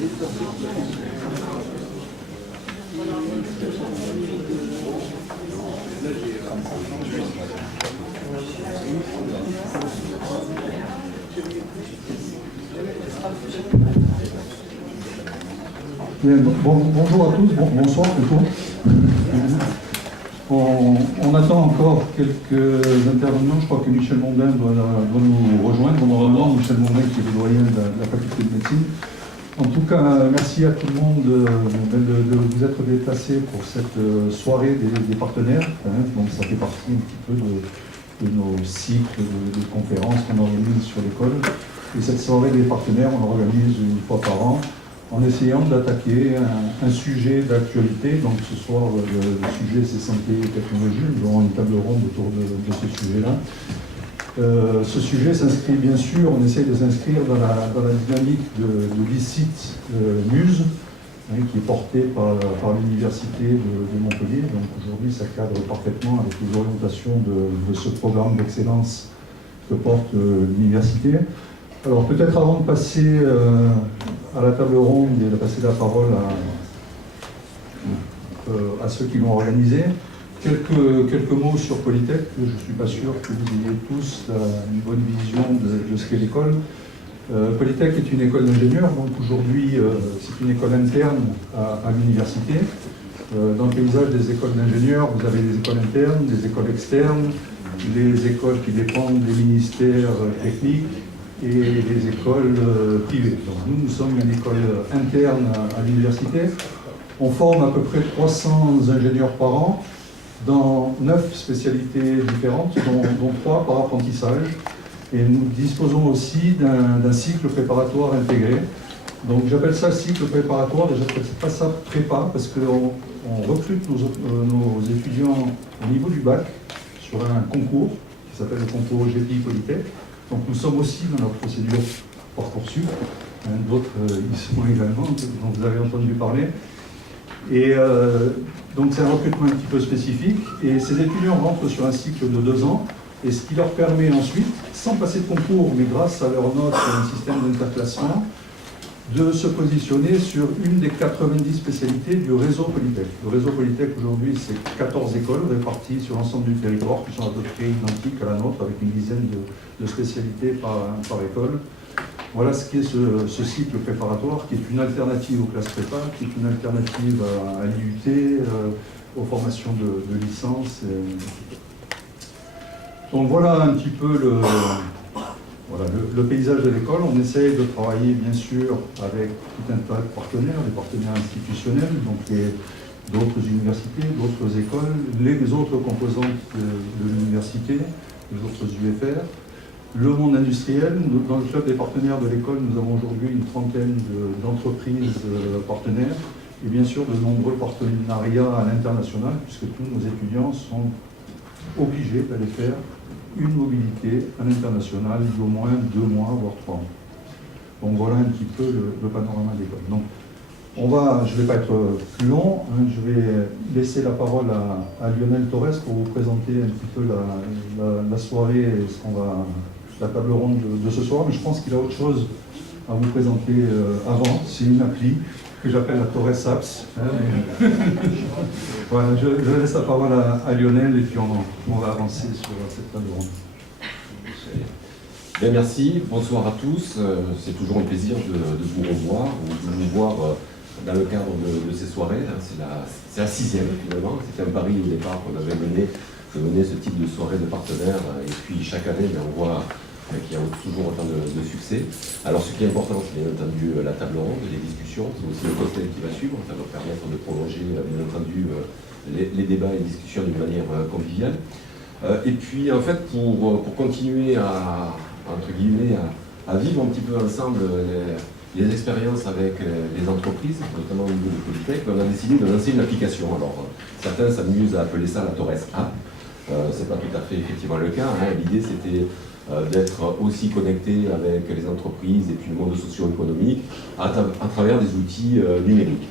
Bien, bonjour à tous, bonsoir plutôt. On attend encore quelques intervenants. Je crois que Michel Mondin doit nous rejoindre. Normalement, Michel Mondin qui est le doyen de la faculté de médecine. En tout cas, merci à tout le monde de vous être déplacés pour cette soirée des partenaires. Donc ça fait partie un petit peu de nos cycles de conférences qu'on organise sur l'école. Et cette soirée des partenaires, on l'organise une fois par an, en essayant d'attaquer un sujet d'actualité. Donc ce soir, le sujet c'est santé et technologie. Nous aurons une table ronde autour de ce sujet-là. Ce sujet s'inscrit bien sûr, on essaye de s'inscrire dans la dynamique de l'ICIT Muse, qui est portée par l'Université de Montpellier. Donc aujourd'hui, ça cadre parfaitement avec les orientations de ce programme d'excellence que porte l'université. Alors peut-être avant de passer à la table ronde et de passer la parole à ceux qui l'ont organisé, quelques mots sur Polytech. Je ne suis pas sûr que vous ayez tous une bonne vision de ce qu'est l'école. Polytech est une école d'ingénieurs, donc aujourd'hui c'est une école interne à l'université. Dans le paysage des écoles d'ingénieurs, vous avez des écoles internes, des écoles externes, les écoles qui dépendent des ministères techniques, et les écoles privées. Donc nous sommes une école interne à l'université. On forme à peu près 300 ingénieurs par an dans 9 spécialités différentes, dont 3 par apprentissage. Et nous disposons aussi d'un cycle préparatoire intégré. Donc j'appelle ça cycle préparatoire, et je n'appelle pas ça prépa, parce qu'on recrute nos étudiants au niveau du bac sur un concours qui s'appelle le concours GPI Polytech. Donc nous sommes aussi dans la procédure Parcoursup, d'autres y sont également, dont vous avez entendu parler. Et donc c'est un recrutement un petit peu spécifique, et ces étudiants rentrent sur un cycle de 2 ans, et ce qui leur permet ensuite, sans passer de concours, mais grâce à leur note et un système d'interclassement, de se positionner sur une des 90 spécialités du réseau Polytech. Le réseau Polytech aujourd'hui, c'est 14 écoles réparties sur l'ensemble du territoire, qui sont à peu près identiques à la nôtre, avec une dizaine de spécialités par école. Voilà ce qu'est ce cycle préparatoire, qui est une alternative aux classes prépa, qui est une alternative à l'IUT, aux formations de licence. Donc voilà un petit peu le paysage de l'école. On essaye de travailler bien sûr avec tout un tas de partenaires, des partenaires institutionnels, donc d'autres universités, d'autres écoles, les autres composantes de l'université, les autres UFR, le monde industriel. Dans le club des partenaires de l'école, nous avons aujourd'hui une trentaine d'entreprises partenaires, et bien sûr de nombreux partenariats à l'international, puisque tous nos étudiants sont obligés d'aller faire une mobilité à l'international d'au moins 2 mois, voire 3 mois. Donc voilà un petit peu le panorama de l'école. Donc je ne vais pas être plus long, je vais laisser la parole à Lionel Torres pour vous présenter un petit peu la soirée et la table ronde de ce soir, mais je pense qu'il a autre chose à vous présenter avant. C'est une appli que j'appelle la Torres Apps. Voilà, je laisse la parole à Lionel et puis on va avancer sur cette table ronde. Bien, merci, bonsoir à tous. C'est toujours un plaisir de vous revoir ou de vous voir dans le cadre de ces soirées. C'est la 6e finalement. C'était un pari au départ qu'on avait mené de mener ce type de soirée de partenaires. Et puis chaque année, on voit qu'il y a toujours autant de succès. Alors ce qui est important, c'est bien entendu la table ronde, les discussions, c'est aussi le cocktail qui va suivre, ça va permettre de prolonger bien entendu les débats et les discussions d'une manière conviviale. Et puis en fait, pour continuer entre guillemets, à vivre un petit peu ensemble les expériences avec les entreprises, notamment au niveau de Polytech, on a décidé de lancer une application. Alors certains s'amusent à appeler ça la Torres App. C'est pas tout à fait effectivement le cas. L'idée c'était d'être aussi connecté avec les entreprises et puis le monde socio-économique à travers des outils numériques.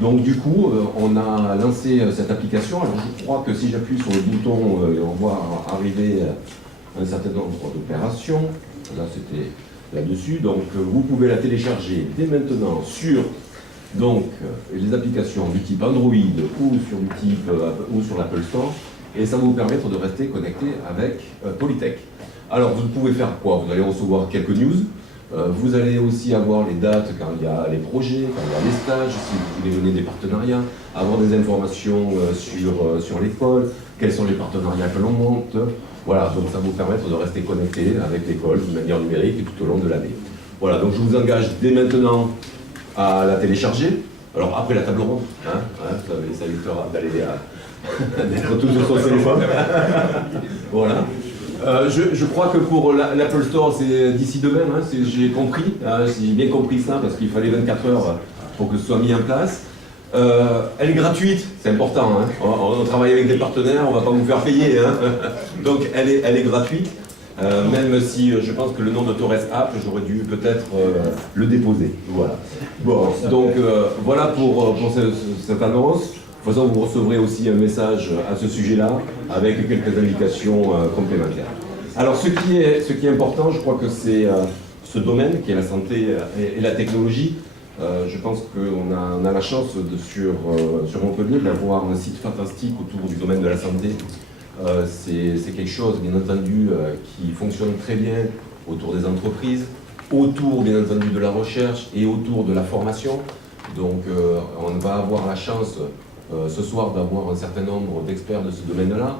Donc du coup, on a lancé cette application. Alors je crois que si j'appuie sur le bouton, on voit arriver un certain nombre d'opérations. Là, c'était là-dessus. Donc vous pouvez la télécharger dès maintenant sur les applications du type Android ou sur l'Apple Store, et ça va vous permettre de rester connecté avec Polytech. Alors vous pouvez faire quoi? Vous allez recevoir quelques news, vous allez aussi avoir les dates quand il y a les projets, quand il y a les stages, si vous voulez mener des partenariats, avoir des informations sur l'école, quels sont les partenariats que l'on monte. Voilà, donc ça va vous permettre de rester connecté avec l'école de manière numérique et tout au long de l'année. Voilà, donc je vous engage dès maintenant à la télécharger. Alors après la table ronde, ça évitera d'aller d'être tout sur son téléphone. Voilà. Je crois que pour l'Apple Store, c'est d'ici demain, j'ai compris, j'ai bien compris ça, parce qu'il fallait 24 heures pour que ce soit mis en place. Elle est gratuite, c'est important, on travaille avec des partenaires, on ne va pas vous faire payer, donc elle est gratuite, même si je pense que le nom de Torres App, j'aurais dû peut-être le déposer. Voilà. Bon, donc voilà pour cette annonce. De toute façon, vous recevrez aussi un message à ce sujet-là, avec quelques indications complémentaires. Alors, ce qui est important, je crois que c'est ce domaine, qui est la santé et la technologie. Je pense qu'on a la chance sur Montpellier d'avoir un site fantastique autour du domaine de la santé. C'est quelque chose, bien entendu, qui fonctionne très bien autour des entreprises, autour, bien entendu, de la recherche et autour de la formation. Donc, on va avoir la chance ce soir d'avoir un certain nombre d'experts de ce domaine-là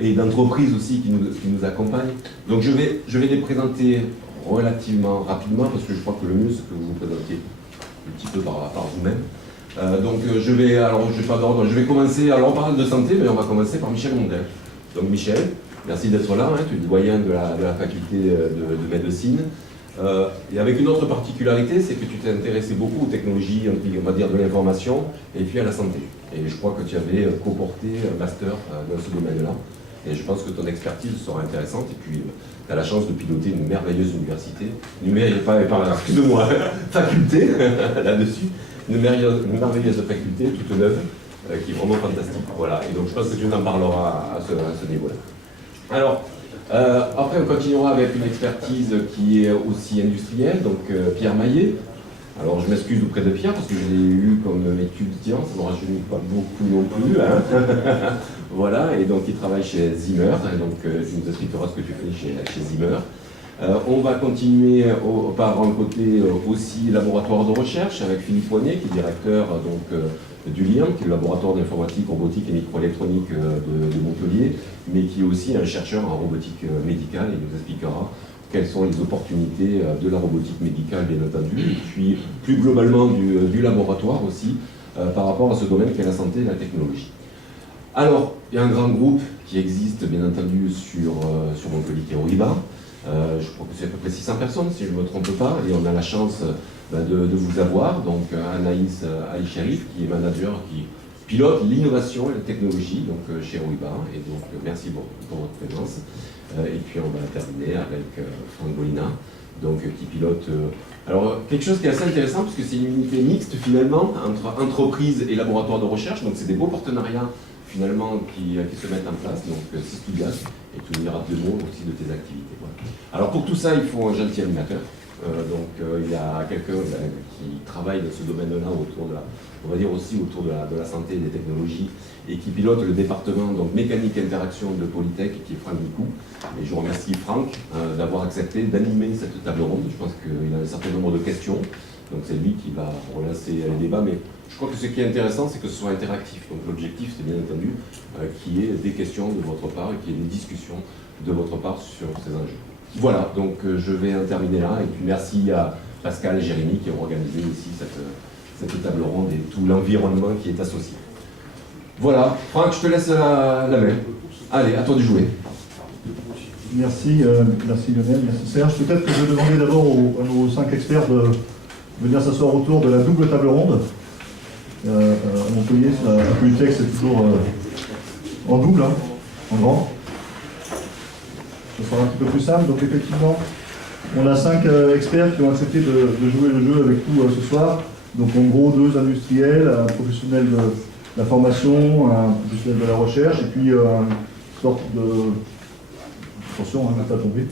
et d'entreprises aussi qui nous accompagnent. Donc je vais les présenter relativement rapidement parce que je crois que le mieux c'est que vous vous présentiez un petit peu par vous-même. Donc je vais commencer, alors on parle de santé, mais on va commencer par Michel Mondel. Donc Michel, merci d'être là, tu es doyen de la faculté de médecine. Et avec une autre particularité, c'est que tu t'es intéressé beaucoup aux technologies, on va dire, de l'information, et puis à la santé. Et je crois que tu avais coporté un master dans ce domaine-là. Et je pense que ton expertise sera intéressante. Et puis, tu as la chance de piloter une merveilleuse université, excuse-moi, faculté, là-dessus, une merveilleuse faculté, toute neuve, qui est vraiment fantastique. Voilà. Et donc, je pense que tu nous en parleras à ce niveau-là. Alors, après, on continuera avec une expertise qui est aussi industrielle, donc Pierre Maillet. Alors, je m'excuse auprès de Pierre parce que je l'ai eu comme étudiant, ça ne me rajeunit pas beaucoup non plus. Voilà, et donc il travaille chez Zimmer, donc tu nous expliqueras ce que tu fais chez Zimmer. On va continuer par un côté aussi laboratoire de recherche avec Philippe Poignet, qui est directeur du LIAM, qui est le laboratoire d'informatique, robotique et microélectronique de Montpellier, mais qui est aussi un chercheur en robotique médicale, et il nous expliquera quelles sont les opportunités de la robotique médicale, bien entendu, et puis plus globalement du laboratoire aussi, par rapport à ce domaine qu'est la santé et la technologie. Alors, il y a un grand groupe qui existe, bien entendu, sur Montpellier, qui est Oriba. Je crois que c'est à peu près 600 personnes, si je ne me trompe pas, et on a la chance de vous avoir, donc Anaïs Aïcharif, qui est manager, qui pilote l'innovation et la technologie donc, chez Oriba, et donc merci pour votre présence. Et puis on va terminer avec Franck Bolina, donc, qui pilote... alors, quelque chose qui est assez intéressant, parce que c'est une unité mixte, finalement, entre entreprise et laboratoire de recherche, donc c'est des beaux partenariats, finalement, qui se mettent en place, donc c'est Studias, et tu nous diras 2 mots aussi de tes activités. Voilà. Alors, pour tout ça, il faut un gentil animateur. Il y a quelqu'un qui travaille dans ce domaine-là, on va dire aussi autour de la santé et des technologies, et qui pilote le département donc, mécanique et interaction de Polytech, qui est Franck Nicou. Et je remercie Franck d'avoir accepté d'animer cette table ronde. Je pense qu'il a un certain nombre de questions, donc c'est lui qui va relancer les débats. Mais je crois que ce qui est intéressant, c'est que ce soit interactif. Donc l'objectif, c'est bien entendu qu'il y ait des questions de votre part et qu'il y ait des discussions de votre part sur ces enjeux. Voilà, donc je vais en terminer là, et puis merci à Pascal et Jérémy qui ont organisé ici cette table ronde et tout l'environnement qui est associé. Voilà, Franck, je te laisse la main. Allez, à toi de jouer. Merci, merci Lionel, merci Serge. Peut-être que je vais demander d'abord à nos 5 experts de venir s'asseoir autour de la double table ronde. À Montpellier, la Polytech, c'est toujours en double, en grand. Ce sera un petit peu plus simple. Donc effectivement, on a 5 experts qui ont accepté de jouer le jeu avec nous ce soir. Donc en gros, 2 industriels, un professionnel de la formation, un professionnel de la recherche, et puis une sorte de... Attention, ne pas tomber.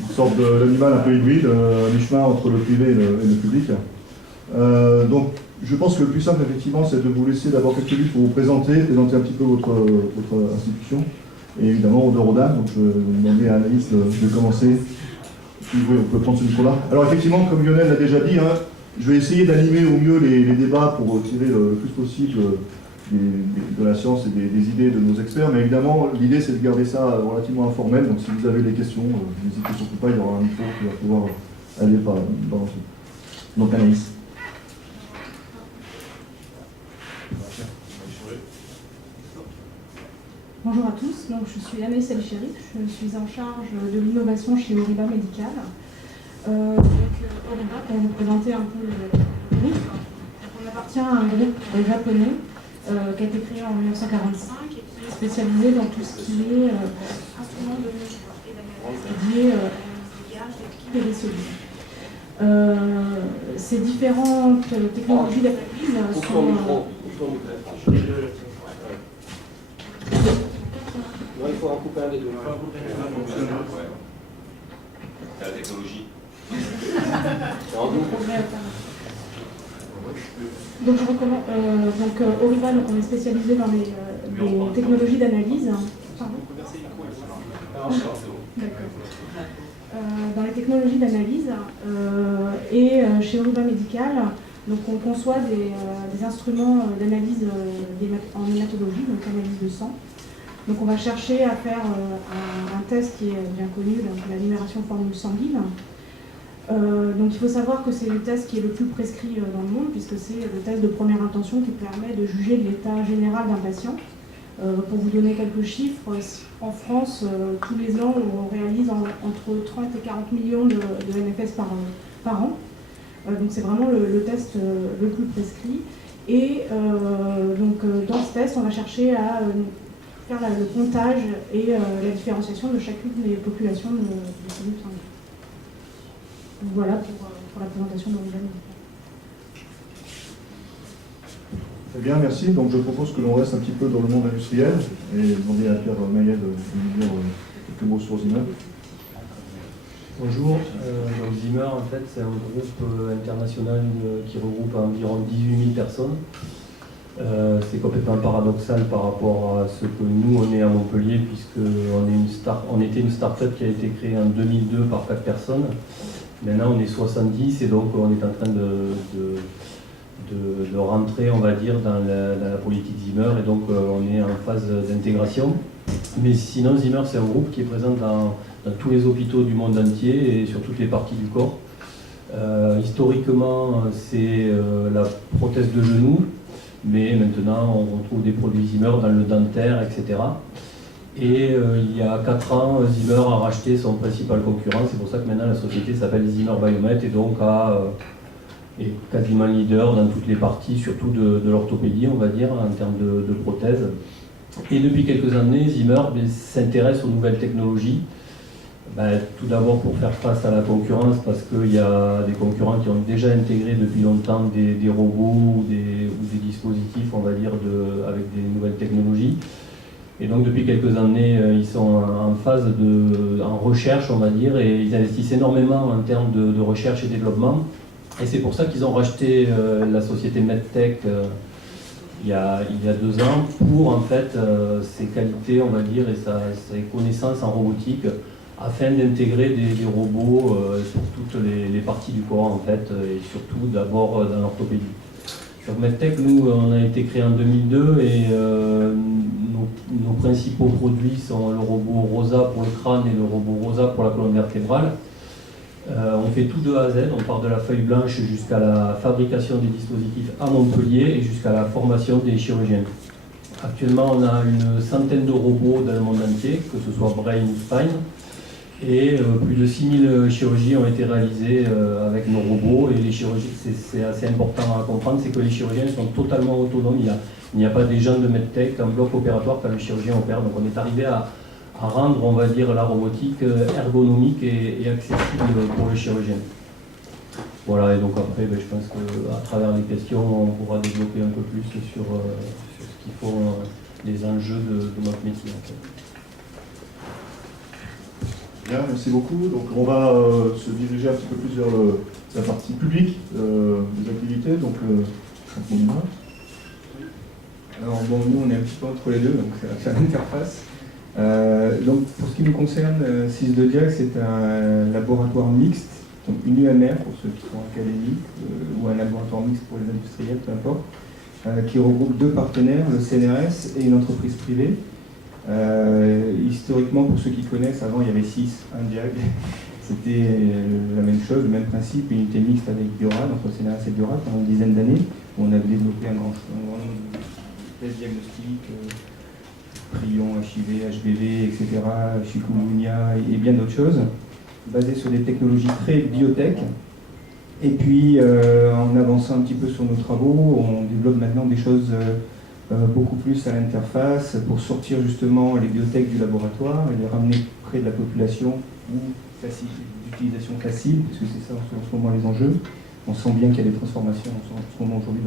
une sorte d'animal un peu hybride, à mi-chemin entre le privé et le public. Donc, je pense que le plus simple, effectivement, c'est de vous laisser d'abord quelques minutes pour vous présenter un petit peu votre institution, et évidemment, de Rodin. Donc, je vais demander à Anaïs de commencer. Si vous voulez, on peut prendre ce micro-là. Alors, effectivement, comme Lionel l'a déjà dit, hein, je vais essayer d'animer au mieux les débats pour tirer le plus possible de la science et des idées de nos experts, mais évidemment, l'idée, c'est de garder ça relativement informel. Donc, si vous avez des questions, n'hésitez surtout pas, il y aura un micro qui va pouvoir aller dans l'ensemble. Donc, Anaïs. Bonjour à tous, donc, je suis Anaïs El-Chérif, je suis en charge de l'innovation chez Oriba Medical. Oriba, pour vous présenter un peu le groupe, on appartient à un groupe japonais qui a été créé en 1945 et qui est spécialisé dans tout ce qui est instruments de mesure et d'analyse dédiés à l'usage des liquides et des solides. Ces différentes technologies d'analyse sont... Non, il faut en couper un des deux. C'est la technologie. Donc, je recommande. Oriba, on est spécialisé dans les technologies d'analyse. Pardon. Dans les technologies d'analyse et chez Oriba Medical, donc on conçoit des instruments d'analyse en hématologie, donc analyse de sang. Donc on va chercher à faire un test qui est bien connu, donc la numération formule sanguine. Donc il faut savoir que c'est le test qui est le plus prescrit dans le monde, puisque c'est le test de première intention qui permet de juger de l'état général d'un patient. Pour vous donner quelques chiffres, en France, tous les ans, on réalise entre 30 et 40 millions de NFS par an. Donc c'est vraiment le test le plus prescrit. Et dans ce test, on va chercher à faire le comptage et la différenciation de chacune des populations de cellules sanguines. Donc voilà pour la présentation de l'origine. Très bien, merci. Donc je propose que l'on reste un petit peu dans le monde industriel et demander à Pierre Maillet de nous dire quelques mots sur Zimmer. Bonjour, donc Zimmer en fait c'est un groupe international qui regroupe environ 18 000 personnes. C'est complètement paradoxal par rapport à ce que nous on est à Montpellier, puisqu'on était une start-up qui a été créée en 2002 par 4 personnes. Maintenant on est 70 et donc on est en train de rentrer, on va dire, dans la politique Zimmer, et donc on est en phase d'intégration. Mais sinon Zimmer c'est un groupe qui est présent dans tous les hôpitaux du monde entier et sur toutes les parties du corps. Historiquement c'est la prothèse de genou, mais maintenant on retrouve des produits Zimmer dans le dentaire, etc. Et il y a 4 ans, Zimmer a racheté son principal concurrent, c'est pour ça que maintenant la société s'appelle Zimmer Biomet et donc est quasiment leader dans toutes les parties, surtout de l'orthopédie, on va dire, en termes de prothèses. Et depuis quelques années, Zimmer s'intéresse aux nouvelles technologies. Tout d'abord pour faire face à la concurrence, parce qu'il y a des concurrents qui ont déjà intégré depuis longtemps des robots ou des dispositifs, on va dire, avec des nouvelles technologies. Et donc depuis quelques années, ils sont en phase en recherche, on va dire, et ils investissent énormément en termes de recherche et développement. Et c'est pour ça qu'ils ont racheté la société MedTech il y a 2 ans pour en fait ses qualités, on va dire, et ses connaissances en robotique, afin d'intégrer des robots sur toutes les parties du corps en fait, et surtout d'abord dans l'orthopédie. Donc MedTech, nous, on a été créé en 2002 et nos principaux produits sont le robot ROSA pour le crâne et le robot ROSA pour la colonne vertébrale. On fait tout de A à Z, on part de la feuille blanche jusqu'à la fabrication des dispositifs à Montpellier et jusqu'à la formation des chirurgiens. Actuellement, on a une centaine de robots dans le monde entier, que ce soit brain ou spine, et plus de 6000 chirurgies ont été réalisées avec nos robots. Et les chirurgies, c'est assez important à comprendre, c'est que les chirurgiens sont totalement autonomes. Il n'y a pas des gens de MedTech en bloc opératoire quand le chirurgien opère. Donc on est arrivé à rendre, on va dire, la robotique ergonomique et accessible pour le chirurgien. Voilà, et donc après, je pense qu'à travers les questions, on pourra développer un peu plus sur ce qui font les enjeux de notre métier. En fait. Bien, merci beaucoup. Donc on va se diriger un petit peu plus vers la partie publique des activités. Donc, alors bon, nous on est un petit peu entre les deux, donc c'est l'interface. Donc pour ce qui nous concerne, SysDiag c'est un laboratoire mixte, donc une UMR pour ceux qui sont académiques, ou un laboratoire mixte pour les industriels, peu importe, qui regroupe deux partenaires, le CNRS et une entreprise privée. Historiquement, pour ceux qui connaissent, avant il y avait 6, un Diag. C'était la même chose, le même principe, une unité mixte avec Biorad, entre CNRS et Biorad, pendant une dizaine d'années, où on a développé un grand nombre de tests diagnostiques, prions, HIV, HBV, etc., chikungunya et bien d'autres choses, basées sur des technologies très biotech. Et puis, en avançant un petit peu sur nos travaux, on développe maintenant des choses beaucoup plus à l'interface pour sortir justement les biotech du laboratoire et les ramener près de la population ou d'utilisation facile, parce que c'est ça en ce moment les enjeux. On sent bien qu'il y a des transformations en ce moment aujourd'hui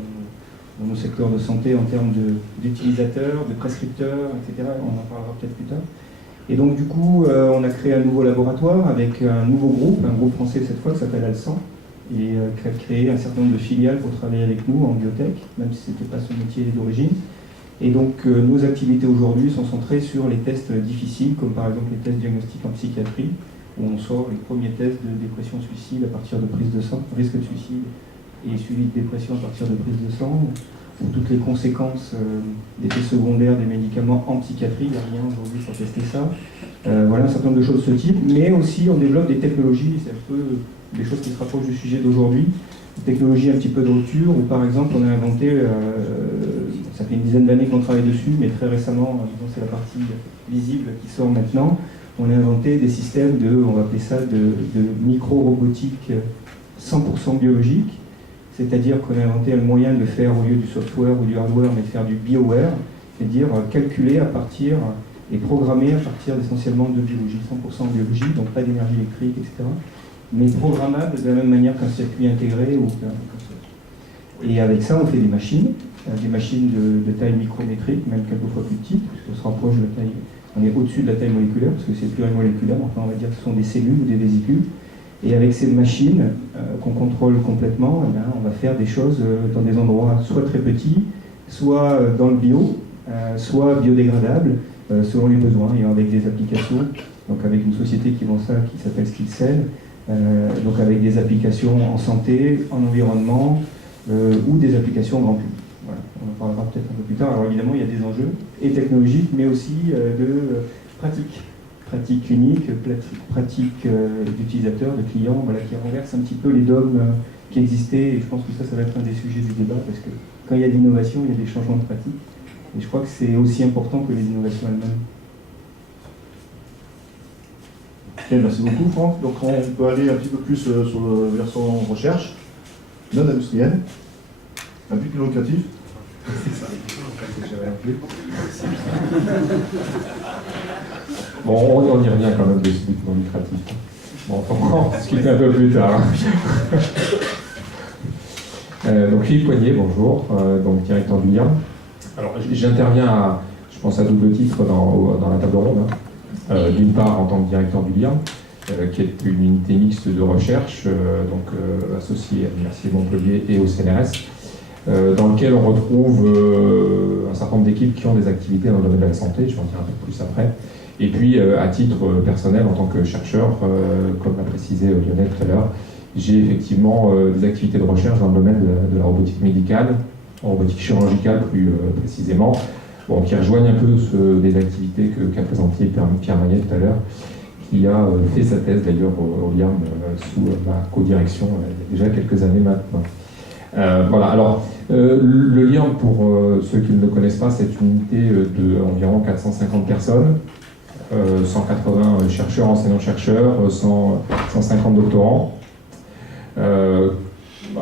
dans nos secteurs de santé en termes d'utilisateurs, de prescripteurs, etc. On en parlera peut-être plus tard. Et donc du coup, on a créé un nouveau laboratoire avec un nouveau groupe, un groupe français cette fois qui s'appelle Alsan, et qui a créé un certain nombre de filiales pour travailler avec nous en biotech, même si ce n'était pas son métier d'origine. Et donc nos activités aujourd'hui sont centrées sur les tests difficiles, comme par exemple les tests diagnostiques en psychiatrie, où on sort les premiers tests de dépression-suicide à partir de prise de sang, risque de suicide et suivi de dépression à partir de prise de sang, ou toutes les conséquences d'effets secondaires des médicaments en psychiatrie. Il n'y a rien aujourd'hui pour tester ça. Voilà un certain nombre de choses de ce type, mais aussi on développe des technologies, c'est un peu des choses qui se rapprochent du sujet d'aujourd'hui, des technologies un petit peu de rupture, où par exemple on a inventé, ça fait une dizaine d'années qu'on travaille dessus, mais très récemment, c'est la partie visible qui sort maintenant, on a inventé des systèmes on va appeler ça de micro-robotique 100% biologique, c'est-à-dire qu'on a inventé un moyen de faire, au lieu du software ou du hardware, mais de faire du bioware, c'est-à-dire calculer à partir et programmer à partir essentiellement de biologie, 100% biologie, donc pas d'énergie électrique, etc., mais programmable de la même manière qu'un circuit intégré ou qu'un... Et avec ça, on fait des machines de taille micrométrique, même quelquefois plus petites, puisqu'on se rapproche de la taille, on est au-dessus de la taille moléculaire, parce que c'est plurimoléculaire, enfin on va dire que ce sont des cellules ou des vésicules. Et avec ces machines qu'on contrôle complètement, eh bien, on va faire des choses dans des endroits soit très petits, soit dans le bio, soit biodégradables, selon les besoins, et avec des applications, donc avec une société qui vend ça, qui s'appelle Skillcell, donc avec des applications en santé, en environnement, ou des applications grand public. Voilà. On en parlera peut-être un peu plus tard. Alors évidemment, il y a des enjeux, et technologiques, mais aussi de pratique unique, pratique d'utilisateurs, de clients, voilà, qui renverse un petit peu les dogmes qui existaient, et je pense que ça va être un des sujets du débat, parce que quand il y a de l'innovation, il y a des changements de pratique, et je crois que c'est aussi important que les innovations elles-mêmes. Okay, merci beaucoup Franck. Donc on peut aller un petit peu plus sur le versant recherche, non industriel, un but non lucratif. C'est ça, j'avais appelé. Bon, on y revient quand même de ce but non lucratif. Bon, on va en discuter un peu plus tard. Donc Philippe Poignet, bonjour, donc directeur du LIRM. Alors j'interviens, je pense à double titre dans la table ronde. D'une part en tant que directeur du LIRM, qui est une unité mixte de recherche, associée à l'Université de Montpellier et au CNRS, dans lequel on retrouve un certain nombre d'équipes qui ont des activités dans le domaine de la santé, je vais en dire un peu plus après. Et puis, à titre personnel, en tant que chercheur, comme l'a précisé Lionel tout à l'heure, j'ai effectivement des activités de recherche dans le domaine de la robotique médicale, en robotique chirurgicale plus précisément, bon, qui rejoignent un peu des activités qu'a présentées Pierre Magnet tout à l'heure, qui a fait sa thèse d'ailleurs au LIRM sous ma co-direction il y a déjà quelques années maintenant. Voilà, alors le LIRM, pour ceux qui ne le connaissent pas, c'est une unité d'environ 450 personnes, 180 chercheurs, enseignants-chercheurs, 150 doctorants,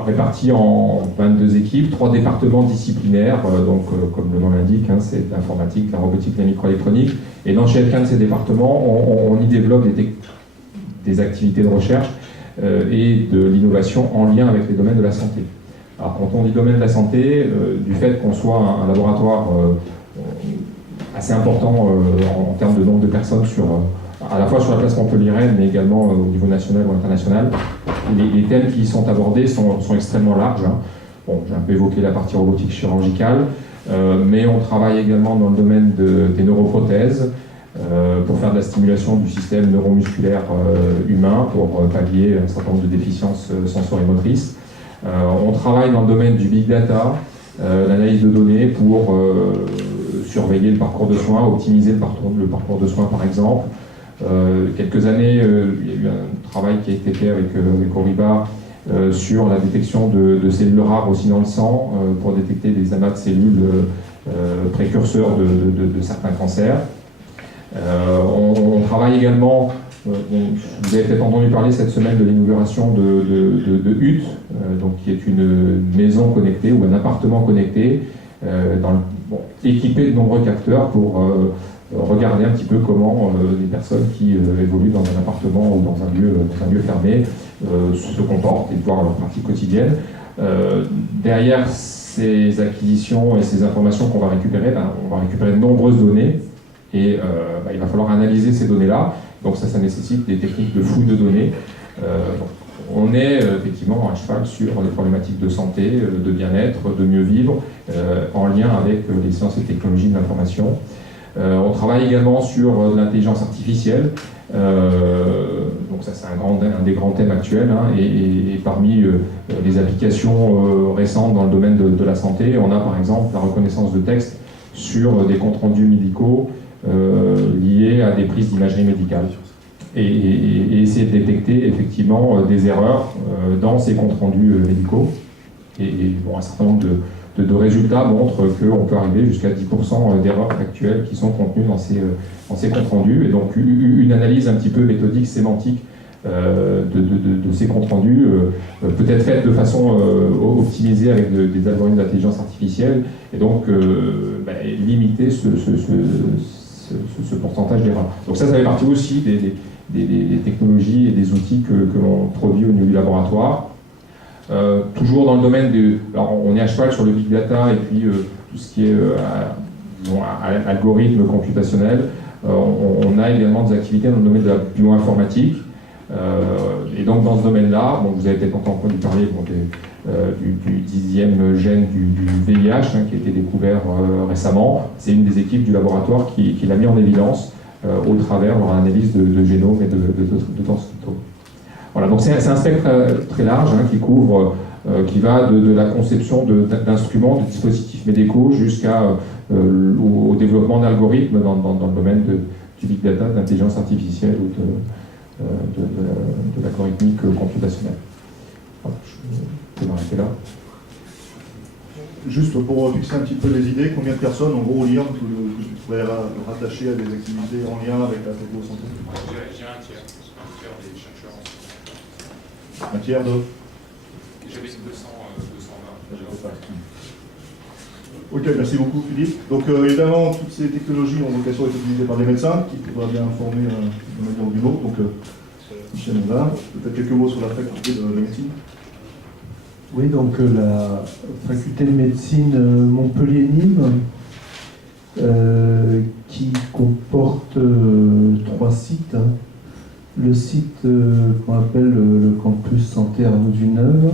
répartis en 22 équipes, 3 départements disciplinaires, comme le nom l'indique, hein, c'est l'informatique, la robotique, la microélectronique, et dans chacun de ces départements, on y développe des activités de recherche et de l'innovation en lien avec les domaines de la santé. Alors quand on dit domaine de la santé, du fait qu'on soit un laboratoire assez important en termes de nombre de personnes sur à la fois sur la place montpelliéraine, mais également au niveau national ou international. Les thèmes qui y sont abordés sont extrêmement larges. Hein. Bon, j'ai un peu évoqué la partie robotique chirurgicale, mais on travaille également dans le domaine des neuroprothèses, pour faire de la stimulation du système neuromusculaire humain, pour pallier un certain nombre de déficiences sensorimotrices. On travaille dans le domaine du big data, l'analyse de données pour surveiller le parcours de soins, optimiser le parcours de soins par exemple. Quelques années, il y a eu un travail qui a été fait avec Oriba sur la détection de cellules rares aussi dans le sang pour détecter des amas de cellules précurseurs de certains cancers. On travaille également, vous avez peut-être entendu parler cette semaine de l'inauguration de HUT, donc qui est une maison connectée ou un appartement connecté, équipé de nombreux capteurs pour regarder un petit peu comment les personnes qui évoluent dans un appartement ou dans un lieu fermé se comportent et voir leur pratique quotidienne. Derrière ces acquisitions et ces informations qu'on va récupérer, on va récupérer de nombreuses données. Et il va falloir analyser ces données-là. Donc ça nécessite des techniques de fouille de données. On est effectivement à cheval sur les problématiques de santé, de bien-être, de mieux vivre, en lien avec les sciences et technologies de l'information. On travaille également sur de l'intelligence artificielle. Donc ça c'est un des grands thèmes actuels. Hein, et parmi les applications récentes dans le domaine de la santé, on a par exemple la reconnaissance de texte sur des comptes rendus médicaux liés à des prises d'imagerie médicale et essayer de détecter effectivement des erreurs dans ces comptes rendus médicaux. Un certain nombre de résultats montrent qu'on peut arriver jusqu'à 10% d'erreurs actuelles qui sont contenues dans ces comptes rendus. Et donc une analyse un petit peu méthodique, sémantique de ces comptes rendus peut être faite de façon optimisée avec des algorithmes d'intelligence artificielle et donc limiter ce pourcentage d'erreurs. Donc ça fait partie aussi des technologies et des outils que l'on produit au niveau du laboratoire. Toujours dans le domaine alors on est à cheval sur le big data et puis tout ce qui est algorithme computationnel. On a également des activités dans le domaine de la bioinformatique. Et donc dans ce domaine-là, vous avez peut-être entendu parler du 10e gène du VIH qui a été découvert récemment. C'est une des équipes du laboratoire qui l'a mis en évidence au travers de leur analyse de génome et de transcriptome. Voilà, donc c'est un spectre très large qui couvre, qui va de la conception d'instruments, de dispositifs médicaux au développement d'algorithmes dans le domaine du big data, de l'intelligence artificielle ou de l'algorithmique computationnelle. Voilà, je vais m'arrêter là. Juste pour fixer un petit peu les idées, combien de personnes en gros au lien que tu pourrais rattacher à des activités en lien avec la santé? J'ai un tiers des chercheurs. Un tiers de? J'avais 220. Ok, merci beaucoup Philippe. Donc évidemment, toutes ces technologies ont vocation à être utilisées par des médecins qui pourraient bien informer de manière ou d'une autre. Donc Michel Moulin, peut-être quelques mots sur la faculté de médecine. Oui, donc la faculté de médecine Montpellier-Nîmes, qui comporte 3 sites. Hein. Le site qu'on appelle le campus santé Arnaud Villeneuve,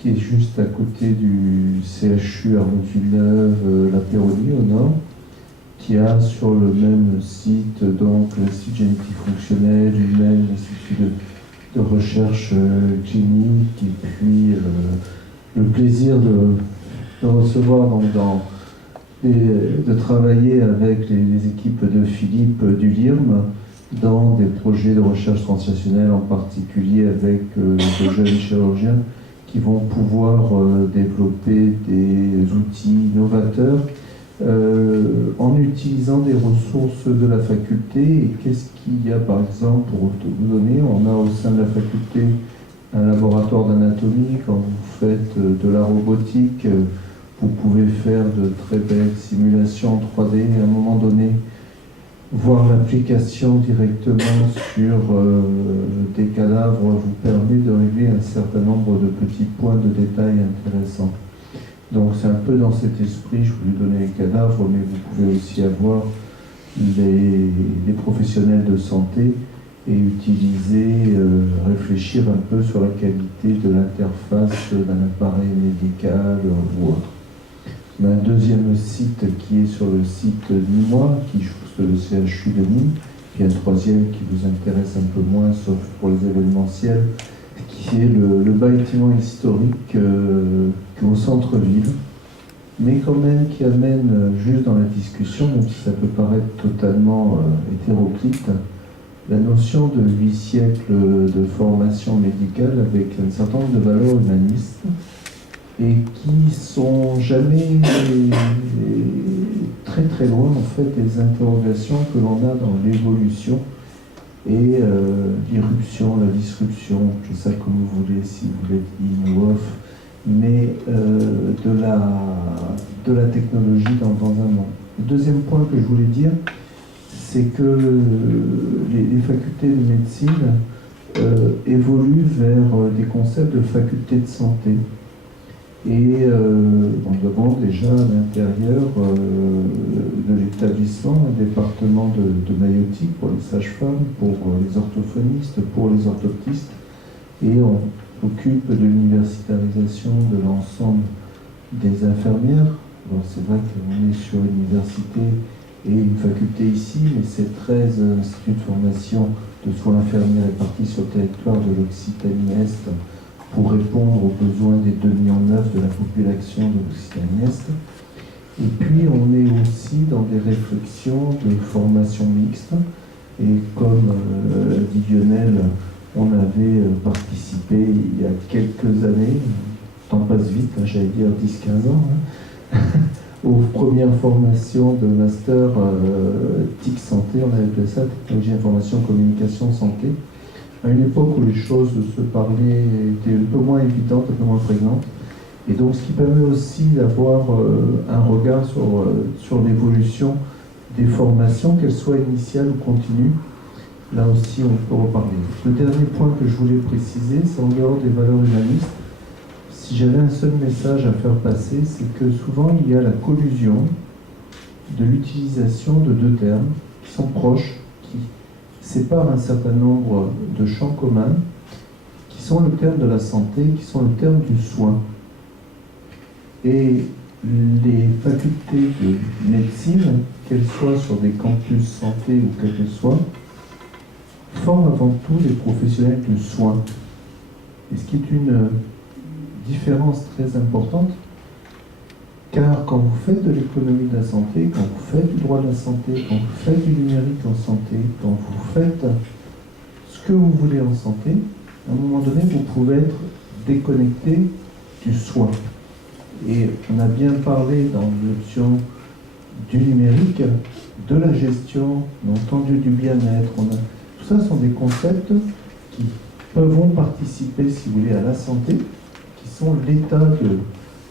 qui est juste à côté du CHU Arnaud Villeneuve, la Péronie au nord, qui a sur le même site donc l'Institut de génétique fonctionnelle, humaine, l'Institut de recherche clinique, et puis le plaisir de recevoir donc de travailler avec les équipes de Philippe Dulirme dans des projets de recherche translationnelle, en particulier avec de jeunes chirurgiens qui vont pouvoir développer des outils novateurs en utilisant des ressources de la faculté. Et qu'est-ce qu'il y a par exemple, pour vous donner, on a au sein de la faculté un laboratoire d'anatomie. Quand vous faites de la robotique, vous pouvez faire de très belles simulations 3D à un moment donné, voir l'application directement sur des cadavres vous permet de régler un certain nombre de petits points de détail intéressants. Donc c'est un peu dans cet esprit, je voulais donner les cadavres, mais vous pouvez aussi avoir les professionnels de santé et utiliser, réfléchir un peu sur la qualité de l'interface d'un appareil médical ou autre. Mais un deuxième site qui est sur le site nîmois, qui je pense que le CHU de Nîmes, puis un troisième qui vous intéresse un peu moins, sauf pour les événementiels, qui est le bâtiment historique au centre-ville, mais quand même qui amène juste dans la discussion, même si ça peut paraître totalement hétéroclite, la notion de 8 siècles de formation médicale avec un certain nombre de valeurs humanistes et qui sont jamais très très loin en fait des interrogations que l'on a dans l'évolution et l'irruption, la disruption, je sais comme vous voulez, si vous voulez in ou off, mais de la technologie dans un monde. Le deuxième point que je voulais dire, c'est que les facultés de médecine évoluent vers des concepts de facultés de santé. Et on demande déjà à l'intérieur de l'établissement un département de maïotique pour les sages-femmes, pour les orthophonistes, pour les orthoptistes, et on s'occupe de l'universitarisation de l'ensemble des infirmières. Alors c'est vrai qu'on est sur l'université et une faculté ici, mais c'est 13 instituts de formation de soins infirmiers répartis sur le territoire de l'Occitanie-Est pour répondre aux besoins des 2,9 millions de la population de l'Occitanie-Est. Et puis on est aussi dans des réflexions de formation mixte, et comme dit Lionel, on avait participé il y a quelques années, le temps passe vite, hein, j'allais dire 10-15 ans, hein, aux premières formations de master TIC santé, on avait appelé ça technologie, information, communication, santé, à une époque où les choses se parlaient étaient un peu moins évidentes, un peu moins prégnantes, et donc ce qui permet aussi d'avoir un regard sur l'évolution des formations, qu'elles soient initiales ou continues. Là aussi on peut reparler. Le dernier point que je voulais préciser, c'est en dehors des valeurs humanistes. Si j'avais un seul message à faire passer, c'est que souvent il y a la collusion de l'utilisation de deux termes qui sont proches, qui séparent un certain nombre de champs communs, qui sont le terme de la santé, qui sont le terme du soin. Et les facultés de médecine, qu'elles soient sur des campus santé ou quelles qu'elles soient, forment avant tout des professionnels du soin. Et ce qui est une différence très importante, car quand vous faites de l'économie de la santé, quand vous faites du droit de la santé, quand vous faites du numérique en santé, quand vous faites ce que vous voulez en santé, à un moment donné, vous pouvez être déconnecté du soin. Et on a bien parlé dans l'option du numérique, de la gestion, on a entendu du bien-être, tout ça sont des concepts qui peuvent participer, si vous voulez, à la santé, qui sont l'état de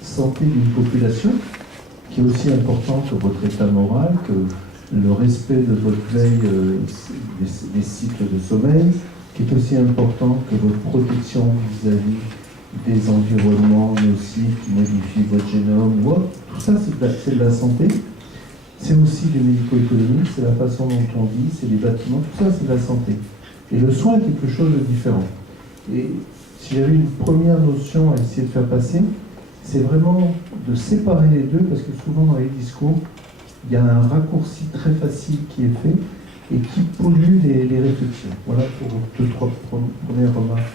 santé d'une population, qui est aussi important que votre état moral, que le respect de votre veille des cycles de sommeil, qui est aussi important que votre protection vis-à-vis des environnements nocifs qui modifient votre génome ou autre. Tout ça, c'est de la santé. C'est aussi du médico-économique, c'est la façon dont on vit, c'est les bâtiments, tout ça, c'est de la santé. Et le soin est quelque chose de différent. Et si j'avais une première notion à essayer de faire passer, c'est vraiment de séparer les deux, parce que souvent dans les discours, il y a un raccourci très facile qui est fait et qui pollue les réflexions. Voilà pour 2-3 premières remarques.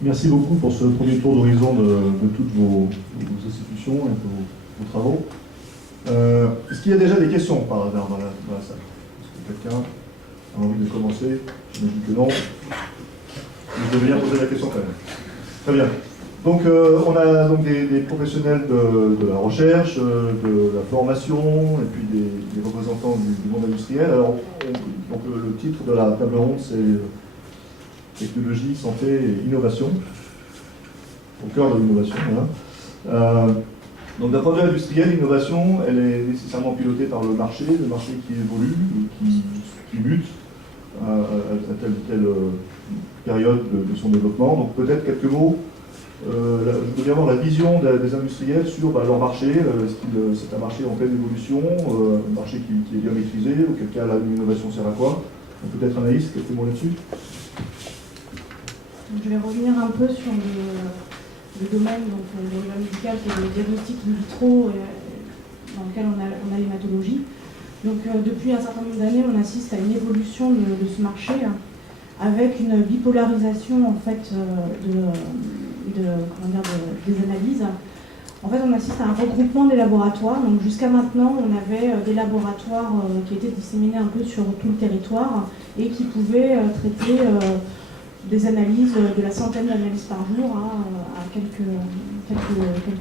Merci beaucoup pour ce premier tour d'horizon de toutes vos institutions et vos travaux. Est-ce qu'il y a déjà des questions par hasard dans la salle? Est-ce que quelqu'un a envie de commencer? Je me dis que non. Vous devez bien poser la question quand même. Très bien. Donc on a donc des professionnels de la recherche, de la formation, et puis des représentants du monde industriel. Alors, donc, le titre de la table ronde, c'est Technologie, santé et innovation, au cœur de l'innovation. Voilà. Donc d'un point de vue industriel, l'innovation, elle est nécessairement pilotée par le marché qui évolue, qui mute à telle ou telle période de son développement. Donc peut-être quelques mots Je voudrais avoir la vision des industriels sur leur marché. Est-ce que c'est un marché en pleine évolution, un marché qui est bien maîtrisé, auquel cas l'innovation sert à quoi? Peut-être Anaïs, quelques mots là-dessus. Je vais revenir un peu sur le domaine médical, qui est le diagnostic in vitro, dans lequel on a l'hématologie. Donc depuis un certain nombre d'années, on assiste à une évolution de ce marché, avec une bipolarisation en fait des analyses. En fait, on assiste à un regroupement des laboratoires. Donc jusqu'à maintenant, on avait des laboratoires qui étaient disséminés un peu sur tout le territoire et qui pouvaient traiter des analyses, de la centaine d'analyses par jour à quelques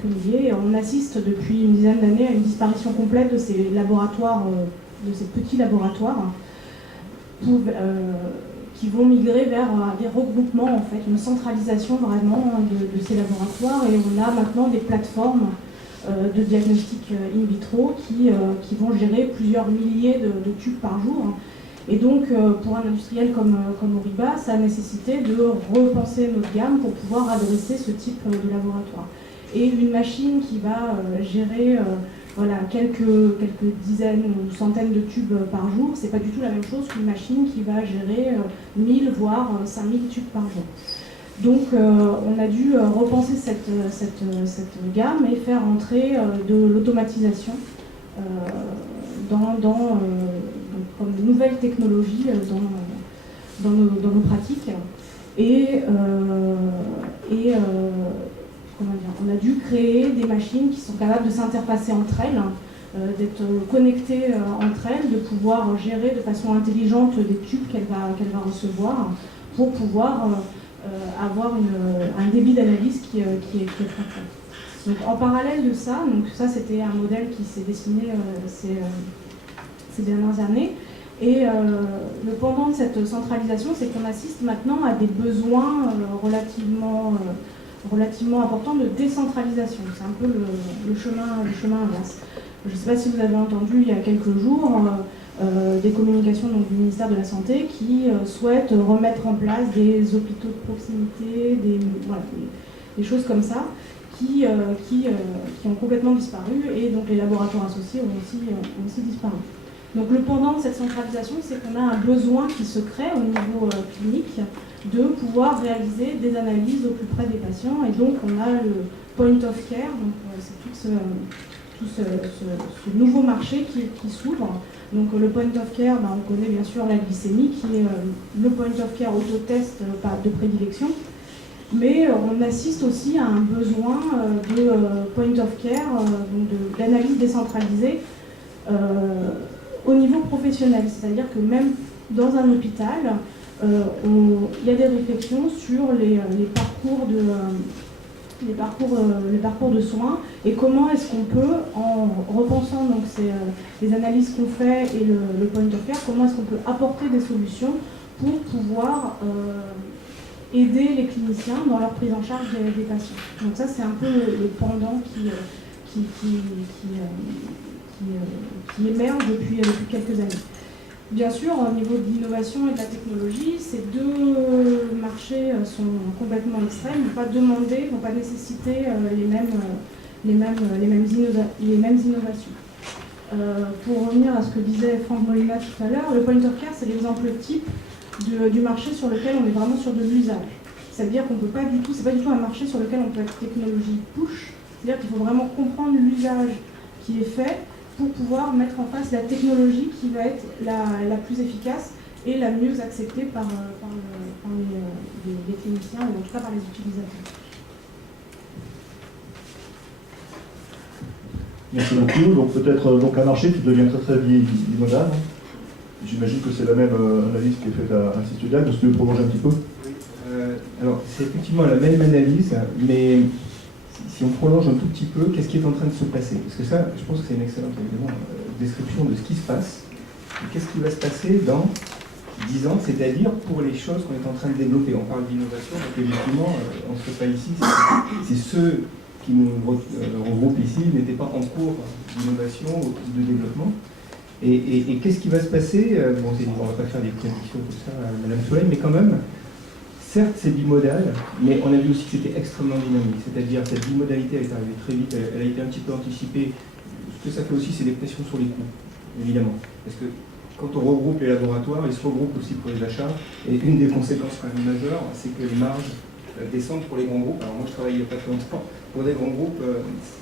milliers. Et on assiste depuis une dizaine d'années à une disparition complète de ces laboratoires, de ces petits laboratoires, qui vont migrer vers des regroupements, en fait, une centralisation vraiment de ces laboratoires. Et on a maintenant des plateformes de diagnostic in vitro qui vont gérer plusieurs milliers de tubes par jour. Et donc, pour un industriel comme Oriba, ça a nécessité de repenser notre gamme pour pouvoir adresser ce type de laboratoire. Et une machine qui va gérer quelques dizaines ou centaines de tubes par jour, c'est pas du tout la même chose qu'une machine qui va gérer 1000 voire 5000 tubes par jour. Donc on a dû repenser cette gamme et faire entrer de l'automatisation comme nouvelle technologie dans nos pratiques. On a dû créer des machines qui sont capables de s'interfacer entre elles, d'être connectées entre elles, de pouvoir gérer de façon intelligente des tubes qu'elle va recevoir pour pouvoir avoir un débit d'analyse qui est très fort. Donc en parallèle de ça, c'était un modèle qui s'est dessiné ces dernières années. Et le pendant de cette centralisation, c'est qu'on assiste maintenant à des besoins relativement importants de décentralisation. C'est un peu le chemin inverse. Je ne sais pas si vous avez entendu il y a quelques jours des communications du ministère de la Santé qui souhaitent remettre en place des hôpitaux de proximité, des choses comme ça, qui ont complètement disparu, et donc les laboratoires associés ont aussi disparu. Donc le pendant de cette centralisation, c'est qu'on a un besoin qui se crée au niveau clinique de pouvoir réaliser des analyses au plus près des patients, et donc on a le point of care, donc c'est tout ce nouveau marché qui s'ouvre. Donc le point of care, on connaît bien sûr la glycémie, qui est le point of care autotest de prédilection. Mais on assiste aussi à un besoin de point of care, d'analyse décentralisée au niveau professionnel. C'est-à-dire que même dans un hôpital, il y a des réflexions sur les parcours de soins, et comment est-ce qu'on peut, en repensant les analyses qu'on fait et le point of care, comment est-ce qu'on peut apporter des solutions pour pouvoir aider les cliniciens dans leur prise en charge des patients. Donc ça, c'est un peu le pendant qui émerge depuis quelques années. Bien sûr, au niveau de l'innovation et de la technologie, ces deux marchés sont complètement extrêmes, ne vont pas demander, ne vont pas nécessiter les mêmes innovations. Pour revenir à ce que disait Franck Molina tout à l'heure, le point of care, c'est l'exemple type du marché sur lequel on est vraiment sur de l'usage. C'est-à-dire qu'on peut pas du tout, c'est pas du tout un marché sur lequel on peut être technologie push, c'est-à-dire qu'il faut vraiment comprendre l'usage qui est fait pour pouvoir mettre en face la technologie qui va être la plus efficace et la mieux acceptée par les cliniciens, ou en tout cas par les utilisateurs. Merci beaucoup. Donc peut-être un marché qui devient très très bimodal. J'imagine que c'est la même analyse qui est faite à l'Institut d'Agde. Est-ce que vous pouvez prolonger un petit peu? Alors c'est effectivement la même analyse, mais si on prolonge un tout petit peu, qu'est-ce qui est en train de se passer? Parce que ça, je pense que c'est une excellente description de ce qui se passe. Et qu'est-ce qui va se passer dans 10 ans, c'est-à-dire pour les choses qu'on est en train de développer. On parle d'innovation, donc effectivement, on ne se fait pas ici, c'est ceux qui nous regroupent ici n'étaient pas en cours d'innovation ou de développement. Et qu'est-ce qui va se passer? On ne va pas faire des prédictions comme ça, Madame Soleil, mais quand même, certes, c'est bimodal, mais on a vu aussi que c'était extrêmement dynamique. C'est-à-dire que cette bimodalité est arrivée très vite, elle a été un petit peu anticipée. Ce que ça fait aussi, c'est des pressions sur les coûts, évidemment. Parce que quand on regroupe les laboratoires, ils se regroupent aussi pour les achats. Et une des conséquences quand même majeures, c'est que les marges descendent pour les grands groupes. Alors moi, je travaille il n'y a pas très longtemps pour des grands groupes.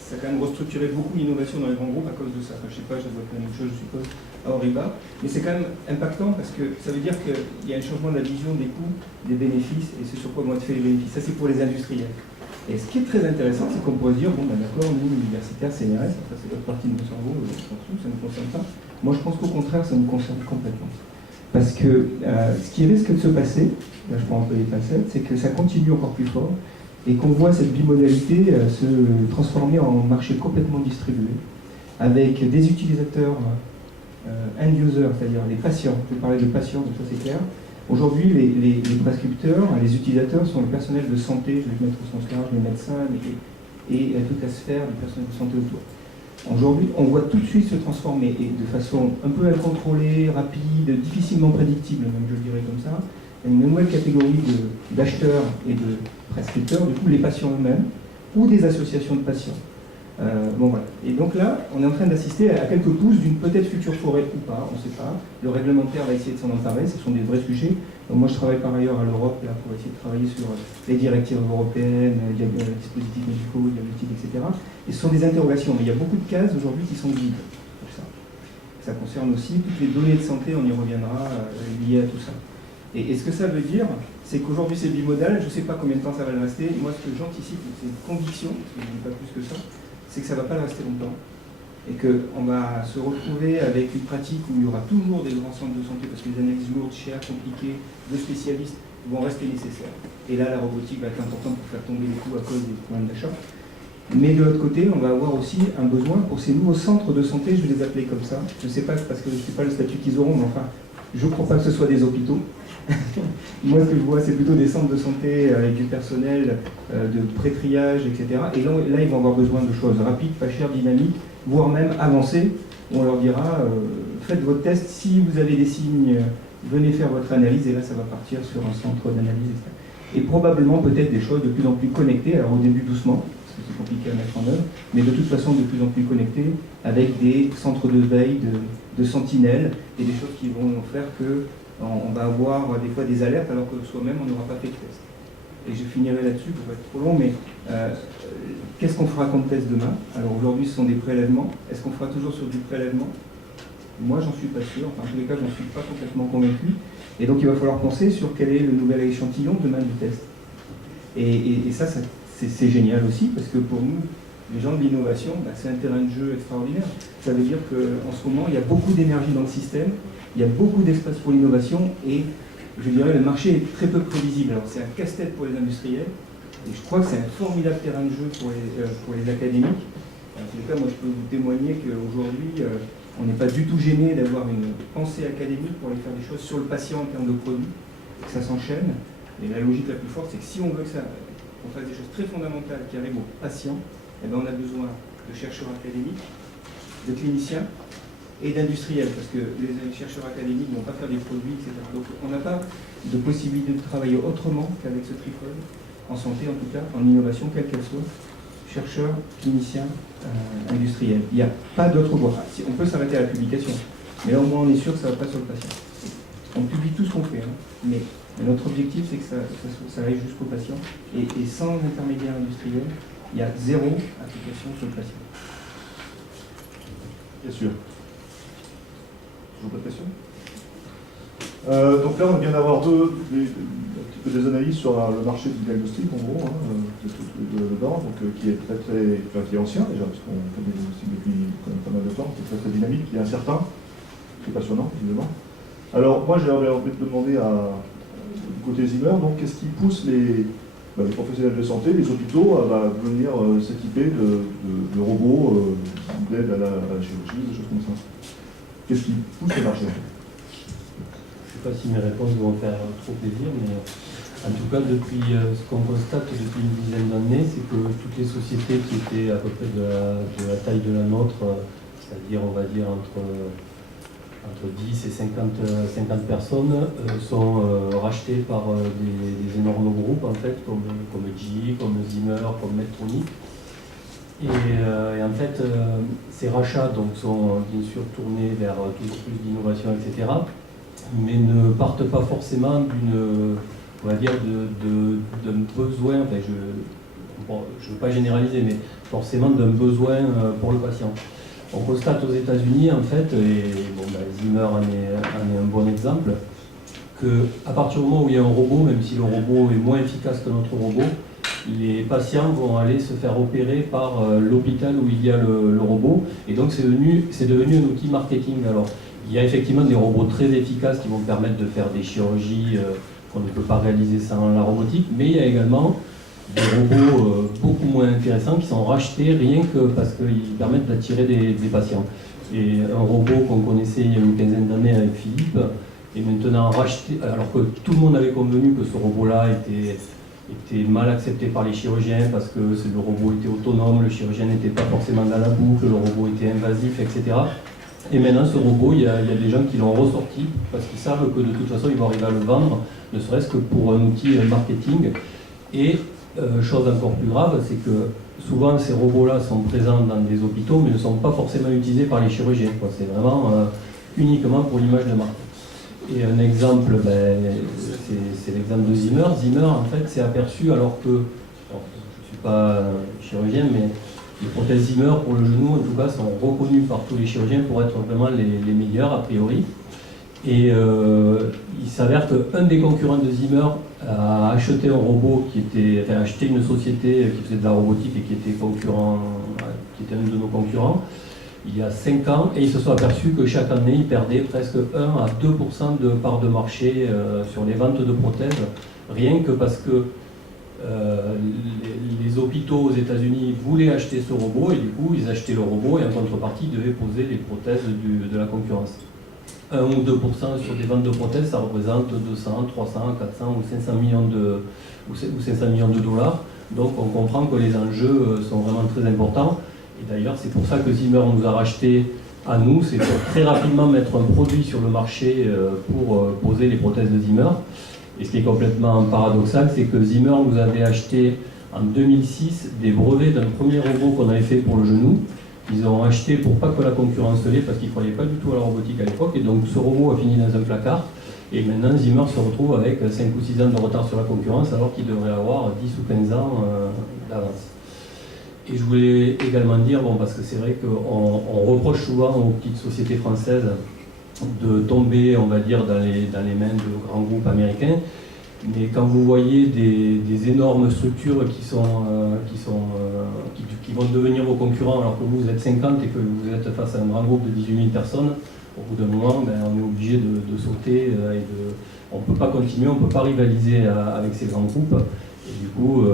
Ça a quand même restructuré beaucoup l'innovation dans les grands groupes à cause de ça. Enfin, je ne sais pas, je dois être la même chose, je suppose, à Oriba. Mais c'est quand même impactant parce que ça veut dire qu'il y a un changement de la vision des coûts, des bénéfices, et c'est sur quoi moi je fais les bénéfices. Ça, c'est pour les industriels. Et ce qui est très intéressant, c'est qu'on pourrait se dire, bon, ben d'accord, nous, universitaires, CNRS, ça c'est notre partie de notre cerveau, ça ne nous concerne pas. Moi, je pense qu'au contraire, ça nous concerne complètement. Parce que ce qui risque de se passer, là je prends un peu les pincettes, c'est que ça continue encore plus fort et qu'on voit cette bimodalité se transformer en marché complètement distribué, avec des utilisateurs end-users, c'est-à-dire les patients. Je vais parler de patients, donc ça c'est clair. Aujourd'hui, les prescripteurs, les utilisateurs sont le personnel de santé, je vais mettre au sens large, les médecins et toute la sphère du personnel de santé autour. Aujourd'hui, on voit tout de suite se transformer, et de façon un peu incontrôlée, rapide, difficilement prédictible, même je le dirais comme ça, une nouvelle catégorie d'acheteurs et de prescripteurs, du coup les patients eux-mêmes, ou des associations de patients. Bon, voilà. Et donc là, on est en train d'assister à quelques pousses d'une peut-être future forêt ou pas, on ne sait pas. Le réglementaire va essayer de s'en emparer, ce sont des vrais sujets. Donc moi je travaille par ailleurs à l'Europe là, pour essayer de travailler sur les directives européennes, dispositifs médicaux, diagnostiques, etc. Et ce sont des interrogations, mais il y a beaucoup de cases aujourd'hui qui sont vides. Ça concerne aussi toutes les données de santé, on y reviendra, liées à tout ça. Et ce que ça veut dire, c'est qu'aujourd'hui c'est bimodal, je ne sais pas combien de temps ça va le rester. Moi ce que j'anticipe, c'est une conviction, parce que je ne dis pas plus que ça, c'est que ça ne va pas le rester longtemps. Et qu'on va se retrouver avec une pratique où il y aura toujours des grands centres de santé, parce que les analyses lourdes, chères, compliquées, de spécialistes vont rester nécessaires. Et là, la robotique va être importante pour faire tomber les coûts à cause des problèmes d'achat. Mais de l'autre côté, on va avoir aussi un besoin pour ces nouveaux centres de santé, je vais les appeler comme ça. Je ne sais pas, parce que je ne sais pas le statut qu'ils auront, mais enfin, je ne crois pas que ce soit des hôpitaux. Moi, ce que je vois, c'est plutôt des centres de santé avec du personnel, de pré-triage, etc. Et là, ils vont avoir besoin de choses rapides, pas chères, dynamiques, voire même avancées. On leur dira, faites votre test, si vous avez des signes, venez faire votre analyse, et là, ça va partir sur un centre d'analyse, etc. Et probablement, peut-être des choses de plus en plus connectées, alors au début doucement, parce que c'est compliqué à mettre en œuvre, mais de toute façon de plus en plus connectées, avec des centres de veille, de sentinelles, et des choses qui vont faire que on va avoir des fois des alertes alors que soi-même on n'aura pas fait de test. Et je finirai là-dessus pour pas être trop long, mais qu'est-ce qu'on fera comme test demain? Alors aujourd'hui ce sont des prélèvements. Est-ce qu'on fera toujours sur du prélèvement? Moi j'en suis pas sûr, enfin en tous les cas j'en suis pas complètement convaincu. Et donc il va falloir penser sur quel est le nouvel échantillon demain du test. Et ça c'est génial aussi, parce que pour nous, les gens de l'innovation, c'est un terrain de jeu extraordinaire. Ça veut dire qu'en ce moment il y a beaucoup d'énergie dans le système. Il y a beaucoup d'espace pour l'innovation et je dirais le marché est très peu prévisible. Alors c'est un casse-tête pour les industriels et je crois que c'est un formidable terrain de jeu pour les académiques. En tous les cas, moi je peux vous témoigner qu'aujourd'hui on n'est pas du tout gêné d'avoir une pensée académique pour aller faire des choses sur le patient en termes de produits, que ça s'enchaîne. Et la logique la plus forte, c'est que si on veut qu'on fasse des choses très fondamentales qui arrivent aux patients, eh ben, on a besoin de chercheurs académiques, de cliniciens, et d'industriels, parce que les chercheurs académiques ne vont pas faire des produits, etc. Donc on n'a pas de possibilité de travailler autrement qu'avec ce tripode, en santé en tout cas, en innovation, quelle qu'elle soit, chercheurs, cliniciens, industriels. Il n'y a pas d'autre voie. On peut s'arrêter à la publication, mais là au moins on est sûr que ça ne va pas sur le patient. On publie tout ce qu'on fait, hein, mais notre objectif c'est que ça aille jusqu'au patient, et sans intermédiaire industriel, il y a zéro application sur le patient. Bien sûr. Toujours pas de questions. Donc là, on vient d'avoir un petit peu des analyses sur le marché du diagnostic, en gros, dedans, donc, qui est qui est ancien déjà, parce qu'on fait des diagnostics depuis quand même pas mal de temps, qui est très dynamique, qui est incertain, qui est passionnant, évidemment. Alors, moi, j'avais envie de demander du côté Zimmer, donc, qu'est-ce qui pousse les professionnels de santé, les hôpitaux, à venir s'équiper de robots d'aide à la chirurgie, des choses comme ça. Qu'est-ce qui pousse le marché? Je ne sais pas si mes réponses vont faire trop plaisir, mais en tout cas, depuis ce qu'on constate depuis une dizaine d'années, c'est que toutes les sociétés qui étaient à peu près de la taille de la nôtre, c'est-à-dire, on va dire, entre entre 10 et 50 personnes sont rachetées par des énormes groupes en fait, comme GE, comme Zimmer, comme Medtronic. Et en fait, ces rachats donc, sont bien sûr tournés vers toujours plus d'innovation, etc., mais ne partent pas forcément on va dire, d'un besoin, enfin, je ne veux pas généraliser, mais forcément d'un besoin pour le patient. On constate aux États-Unis, en fait, et bon, Zimmer en est un bon exemple, qu'à partir du moment où il y a un robot, même si le robot est moins efficace que notre robot, les patients vont aller se faire opérer par l'hôpital où il y a le robot, et donc c'est devenu un outil marketing. Alors, il y a effectivement des robots très efficaces qui vont permettre de faire des chirurgies qu'on ne peut pas réaliser sans la robotique, mais il y a également des robots beaucoup moins intéressants qui sont rachetés rien que parce qu'ils permettent d'attirer des patients. Et un robot qu'on connaissait il y a une quinzaine d'années avec Philippe est maintenant racheté, alors que tout le monde avait convenu que ce robot-là était mal accepté par les chirurgiens parce que le robot était autonome, le chirurgien n'était pas forcément dans la boucle, le robot était invasif, etc. Et maintenant, ce robot, il y a des gens qui l'ont ressorti parce qu'ils savent que de toute façon, ils vont arriver à le vendre, ne serait-ce que pour un outil marketing. Et chose encore plus grave, c'est que souvent, ces robots-là sont présents dans des hôpitaux, mais ne sont pas forcément utilisés par les chirurgiens. C'est vraiment uniquement pour l'image de marque. Et un exemple, c'est l'exemple de Zimmer. Zimmer, en fait, s'est aperçu, alors que, je ne suis pas chirurgien, mais les prothèses Zimmer pour le genou, en tout cas, sont reconnues par tous les chirurgiens pour être vraiment les meilleures, a priori. Et il s'avère qu'un des concurrents de Zimmer a acheté un robot acheté une société qui faisait de la robotique et qui était un de nos concurrents, il y a 5 ans, et ils se sont aperçus que chaque année, ils perdaient presque 1 à 2% de part de marché sur les ventes de prothèses, rien que parce que les hôpitaux aux États-Unis voulaient acheter ce robot, et du coup, ils achetaient le robot, et en contrepartie, ils devaient poser les prothèses de la concurrence. 1 ou 2% sur des ventes de prothèses, ça représente 200, 300, 400 ou 500 millions de dollars. Donc on comprend que les enjeux sont vraiment très importants. Et d'ailleurs, c'est pour ça que Zimmer nous a racheté à nous, c'est pour très rapidement mettre un produit sur le marché pour poser les prothèses de Zimmer. Et ce qui est complètement paradoxal, c'est que Zimmer nous avait acheté en 2006 des brevets d'un premier robot qu'on avait fait pour le genou. Ils ont acheté pour pas que la concurrence l'ait, parce qu'ils ne croyaient pas du tout à la robotique à l'époque, et donc ce robot a fini dans un placard, et maintenant Zimmer se retrouve avec 5 ou 6 ans de retard sur la concurrence, alors qu'il devrait avoir 10 ou 15 ans d'avance. Et je voulais également dire, parce que c'est vrai qu'on reproche souvent aux petites sociétés françaises de tomber, on va dire, dans les mains de grands groupes américains, mais quand vous voyez des énormes structures qui vont devenir vos concurrents alors que vous êtes 50 et que vous êtes face à un grand groupe de 18 000 personnes, au bout d'un moment, on est obligé de sauter on ne peut pas continuer, on ne peut pas rivaliser avec ces grands groupes. Et du coup,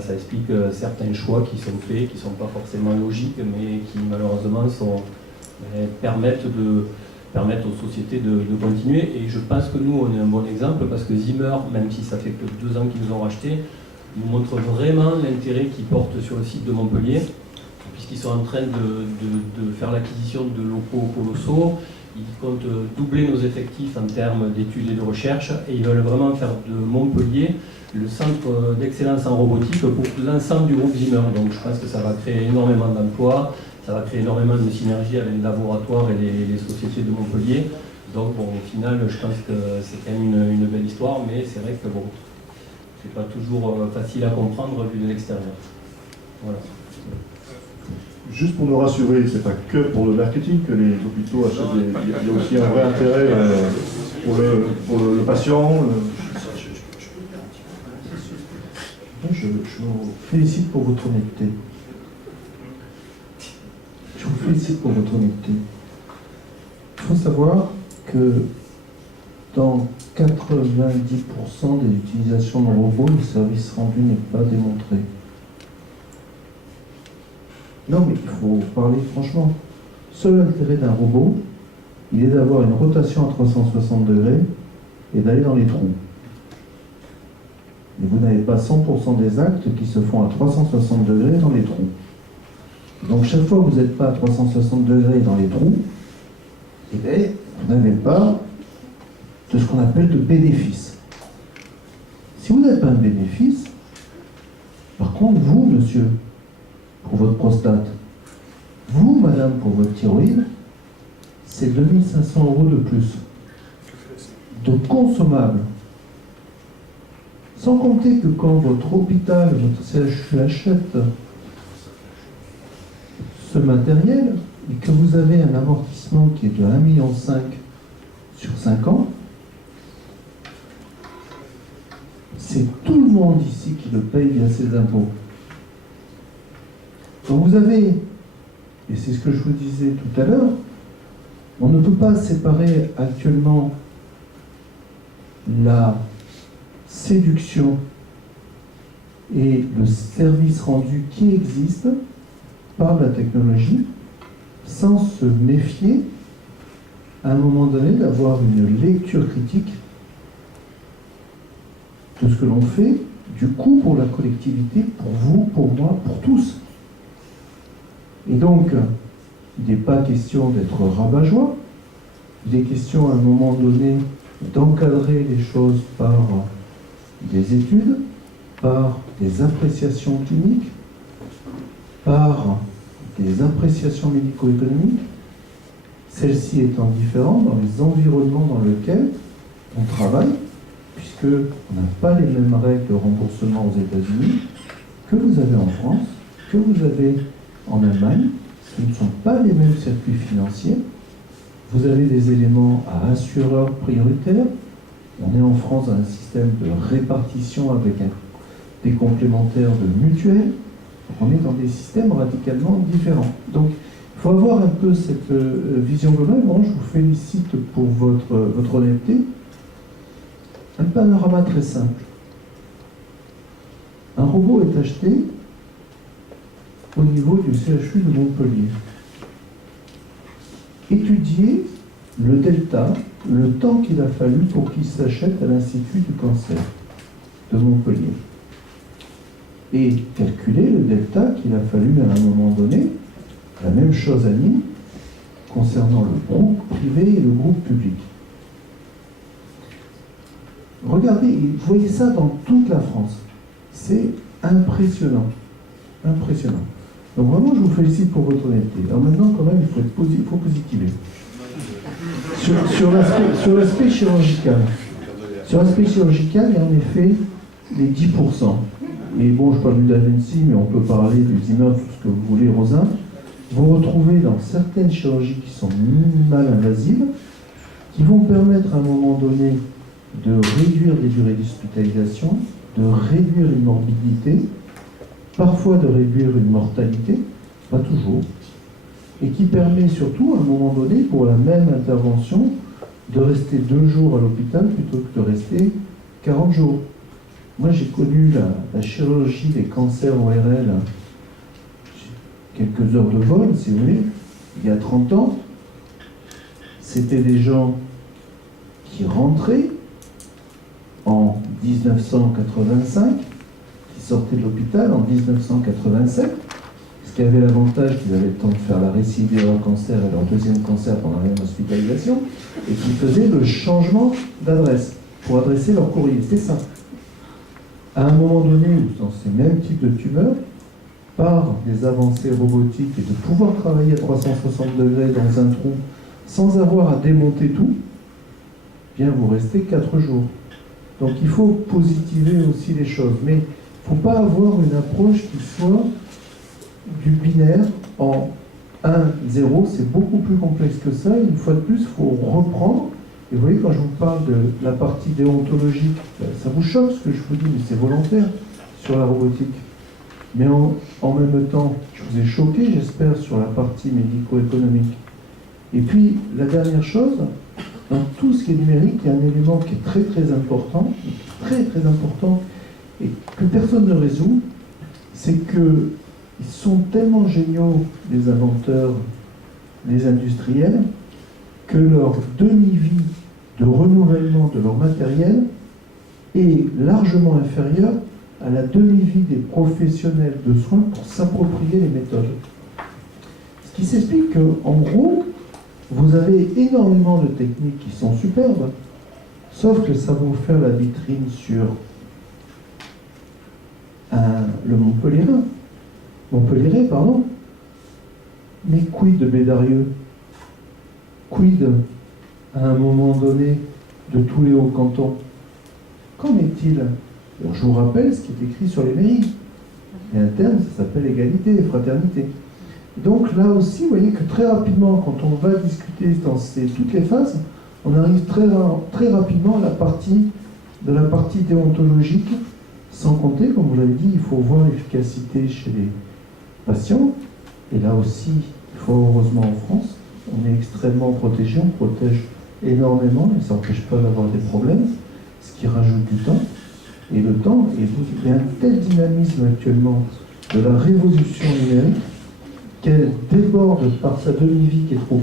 ça explique certains choix qui sont faits, qui ne sont pas forcément logiques, mais qui malheureusement permettent aux sociétés de continuer. Et je pense que nous, on est un bon exemple, parce que Zimmer, même si ça fait que 2 ans qu'ils nous ont racheté, nous montre vraiment l'intérêt qu'ils portent sur le site de Montpellier, puisqu'ils sont en train de faire l'acquisition de locaux colossaux. Ils comptent doubler nos effectifs en termes d'études et de recherche, et ils veulent vraiment faire de Montpellier le centre d'excellence en robotique pour l'ensemble du groupe Zimmer. Donc je pense que ça va créer énormément d'emplois, ça va créer énormément de synergie avec les laboratoires et les sociétés de Montpellier. Donc au final, je pense que c'est quand même une belle histoire, mais c'est vrai que c'est pas toujours facile à comprendre vu de l'extérieur. Voilà. Juste pour nous rassurer, c'est pas que pour le marketing que les hôpitaux achètent il y a aussi un vrai intérêt pour le patient. Je vous félicite pour votre honnêteté. Je vous félicite pour votre honnêteté. Il faut savoir que dans 90% des utilisations de robots, le service rendu n'est pas démontré. Non, mais il faut parler franchement. Seul intérêt d'un robot, il est d'avoir une rotation à 360 degrés et d'aller dans les trous. Et vous n'avez pas 100% des actes qui se font à 360 degrés dans les trous. Donc chaque fois que vous n'êtes pas à 360 degrés dans les trous, eh bien, vous n'avez pas de ce qu'on appelle de bénéfice. Si vous n'avez pas un bénéfice, par contre, vous, monsieur, pour votre prostate, vous, madame, pour votre thyroïde, c'est 2500 € de plus de consommables. Sans compter que quand votre hôpital, votre CHU achète ce matériel et que vous avez un amortissement qui est de 1,5 million sur 5 ans, c'est tout le monde ici qui le paye via ses impôts. Donc vous avez, et c'est ce que je vous disais tout à l'heure, on ne peut pas séparer actuellement la séduction et le service rendu qui existe par la technologie sans se méfier à un moment donné d'avoir une lecture critique de ce que l'on fait, du coût pour la collectivité, pour vous, pour moi, pour tous. Et donc, il n'est pas question d'être rabat-joie, il est question à un moment donné d'encadrer les choses par des études, par des appréciations cliniques, par des appréciations médico-économiques, celles-ci étant différentes dans les environnements dans lesquels on travaille, puisqu'on n'a pas les mêmes règles de remboursement aux États-Unis que vous avez en France, que vous avez en Allemagne. Ce ne sont pas les mêmes circuits financiers. Vous avez des éléments à assureurs prioritaires. On est en France dans un système de répartition avec des complémentaires de mutuelles. On est dans des systèmes radicalement différents. Donc, il faut avoir un peu cette vision globale. Moi, je vous félicite pour votre honnêteté. Un panorama très simple. Un robot est acheté au niveau du CHU de Montpellier. Étudiez le delta, le temps qu'il a fallu pour qu'il s'achète à l'Institut du cancer de Montpellier. Et calculez le delta qu'il a fallu à un moment donné, la même chose à Nîmes, concernant le groupe privé et le groupe public. Regardez, vous voyez ça dans toute la France. C'est impressionnant. Impressionnant. Donc vraiment, je vous félicite pour votre honnêteté. Alors maintenant, quand même, il faut positiver. Sur l'aspect chirurgical. Sur l'aspect chirurgical, il y a en effet les 10%. Et bon, je parle du Da Vinci, mais on peut parler du Zimmer, tout ce que vous voulez, Rosin. Vous retrouvez dans certaines chirurgies qui sont minimal invasives, qui vont permettre à un moment donné de réduire les durées d'hospitalisation, de réduire une morbidité, parfois de réduire une mortalité, pas toujours, et qui permet surtout, à un moment donné, pour la même intervention, de rester 2 jours à l'hôpital plutôt que de rester 40 jours. Moi, j'ai connu la chirurgie des cancers ORL, quelques heures de vol, si vous voulez, il y a 30 ans. C'était des gens qui rentraient en 1985, qui sortaient de l'hôpital en 1987, ce qui avait l'avantage qu'ils avaient le temps de faire la récidive de leur cancer et leur deuxième cancer pendant la même hospitalisation, et qui faisaient le changement d'adresse pour adresser leur courrier. C'était ça. À un moment donné, dans ces mêmes types de tumeurs, par des avancées robotiques et de pouvoir travailler à 360 degrés dans un trou sans avoir à démonter tout, bien vous restez 4 jours. Donc il faut positiver aussi les choses, mais il ne faut pas avoir une approche qui soit du binaire en 1, 0, c'est beaucoup plus complexe que ça. Une fois de plus, il faut reprendre. Et vous voyez, quand je vous parle de la partie déontologique, ça vous choque ce que je vous dis, mais c'est volontaire sur la robotique. Mais en même temps, je vous ai choqué, j'espère, sur la partie médico-économique. Et puis, la dernière chose, dans tout ce qui est numérique, il y a un élément qui est très très important, et que personne ne résout, c'est qu'ils sont tellement géniaux, les inventeurs, les industriels, que leur demi-vie de renouvellement de leur matériel est largement inférieure à la demi-vie des professionnels de soins pour s'approprier les méthodes. Ce qui s'explique qu'en gros, Vous avez énormément de techniques qui sont superbes, sauf que ça va vous faire la vitrine sur le Montpellierais, pardon. Mais quid de Bédarieux? Quid, à un moment donné, de tous les hauts cantons? Qu'en est-il? Alors, je vous rappelle ce qui est écrit sur les mairies. Et un terme, ça s'appelle égalité et fraternité. Donc là aussi, vous voyez que très rapidement, quand on va discuter dans toutes les phases, on arrive très rapidement à la partie déontologique, sans compter, comme vous l'avez dit, il faut voir l'efficacité chez les patients. Et là aussi, fort heureusement en France, on est extrêmement protégé, on protège énormément, et ça n'empêche pas d'avoir des problèmes, ce qui rajoute du temps. Et le temps, il y a un tel dynamisme actuellement de la révolution numérique qu'elle déborde par sa demi-vie qui est trop